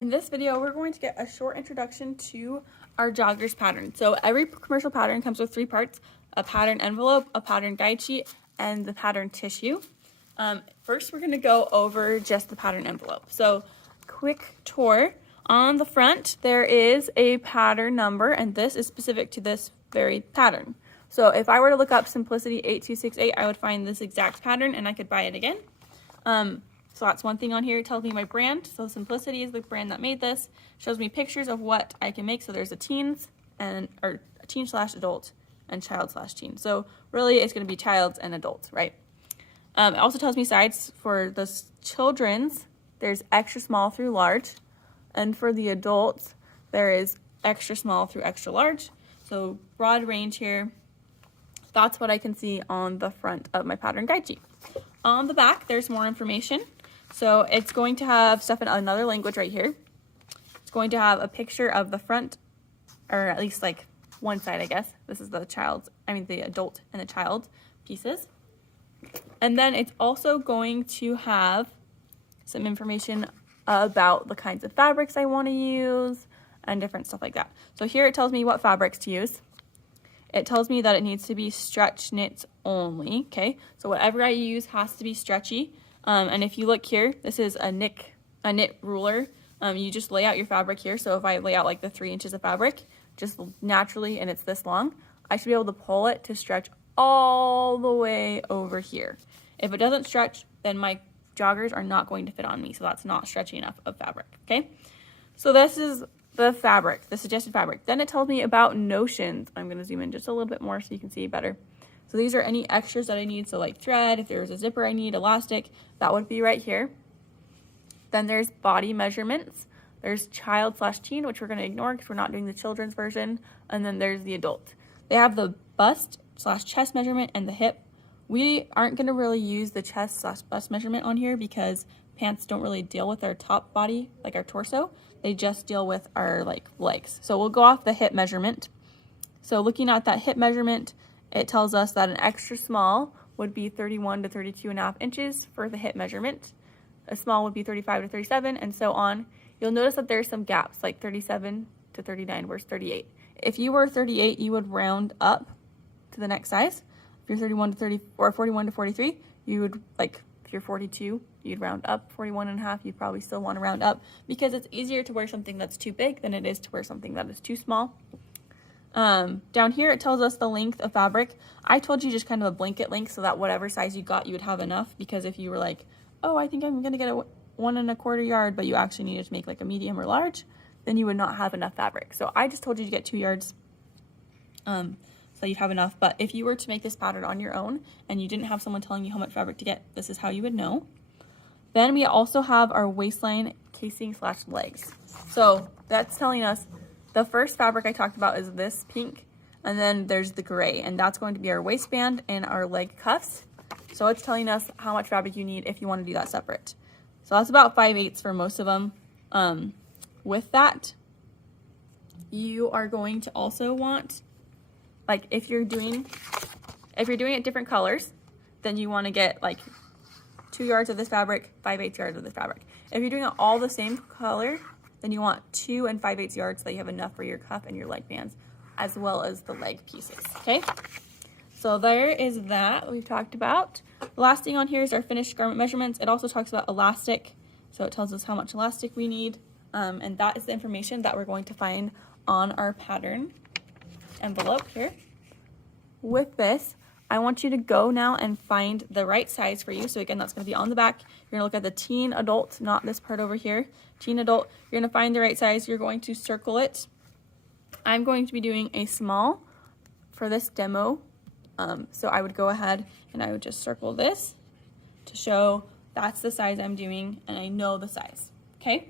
In this video, we're going to get a short introduction to our joggers pattern. So every commercial pattern comes with 3 parts: a pattern envelope, a pattern guide sheet, and the pattern tissue. First, we're going to go over just the pattern envelope. So quick tour. On the front, there is a pattern number, and this is specific to this very pattern. So if I were to look up Simplicity 8268, I would find this exact pattern and I could buy it again. So that's one thing on here. It tells me my brand. So Simplicity is the brand that made this. Shows me pictures of what I can make. So there's a teens or a teen/adult and child/teen. So really it's going to be child's and adult, right? It also tells me size for the children's. There's extra small through large, and for the adults there is extra small through extra large. So broad range here. That's what I can see on the front of my pattern guide sheet. On the back, there's more information. So it's going to have stuff in another language right here. It's going to have a picture of the front, or at least like one side, I guess. This is the the adult and the child pieces. And then it's also going to have some information about the kinds of fabrics I want to use and different stuff like that. So here it tells me what fabrics to use. It tells me that it needs to be stretch knits only, okay? So whatever I use has to be stretchy. And if you look here, this is a knit ruler. You just lay out your fabric here. So if I lay out like the 3 inches of fabric, just naturally, and it's this long, I should be able to pull it to stretch all the way over here. If it doesn't stretch, then my joggers are not going to fit on me. So that's not stretchy enough of fabric, okay? So this is the fabric, the suggested fabric. Then it tells me about notions. I'm going to zoom in just a little bit more so you can see better. So these are any extras that I need. So like thread, if there's a zipper I need, elastic, that would be right here. Then there's body measurements. There's child/teen, which we're going to ignore because we're not doing the children's version. And then there's the adult. They have the bust/chest measurement and the hip. We aren't going to really use the chest/bust measurement on here because pants don't really deal with our top body, like our torso. They just deal with our legs. So we'll go off the hip measurement. So looking at that hip measurement, it tells us that an extra small would be 31 to 32.5 inches for the hip measurement. A small would be 35 to 37, and so on. You'll notice that there's some gaps, like 37 to 39, where's 38. If you were 38, you would round up to the next size. If you're 31 to 30 or 41 to 43, you would, like, if you're 42, you'd round up. 41.5, you'd probably still want to round up because it's easier to wear something that's too big than it is to wear something that is too small. Down here it tells us the length of fabric. I told you just kind of a blanket length so that whatever size you got, you would have enough, because if you were like, oh, I think I'm gonna get a 1 1/4 yard, but you actually needed to make like a medium or large, then you would not have enough fabric. So I just told you to get 2 yards so you'd have enough. But if you were to make this pattern on your own and you didn't have someone telling you how much fabric to get, this is how you would know. Then we also have our waistline casing/legs. So that's telling us the first fabric I talked about is this pink, and then there's the gray, and that's going to be our waistband and our leg cuffs. So it's telling us how much fabric you need if you want to do that separate. So that's about 5/8 for most of them. With that, you are going to also want, like, if you're doing it different colors, then you want to get like 2 yards of this fabric, 5/8 yards of this fabric. If you're doing it all the same color, then you want 2 and 5/8 yards so that you have enough for your cuff and your leg bands, as well as the leg pieces, okay? So there is that we've talked about. The last thing on here is our finished garment measurements. It also talks about elastic, so it tells us how much elastic we need, and that is the information that we're going to find on our pattern envelope here. With this, I want you to go now and find the right size for you. So again, that's going to be on the back. You're going to look at the teen adult, not this part over here. Teen adult, you're going to find the right size. You're going to circle it. I'm going to be doing a small for this demo. So I would go ahead and I would just circle this to show that's the size I'm doing and I know the size, okay?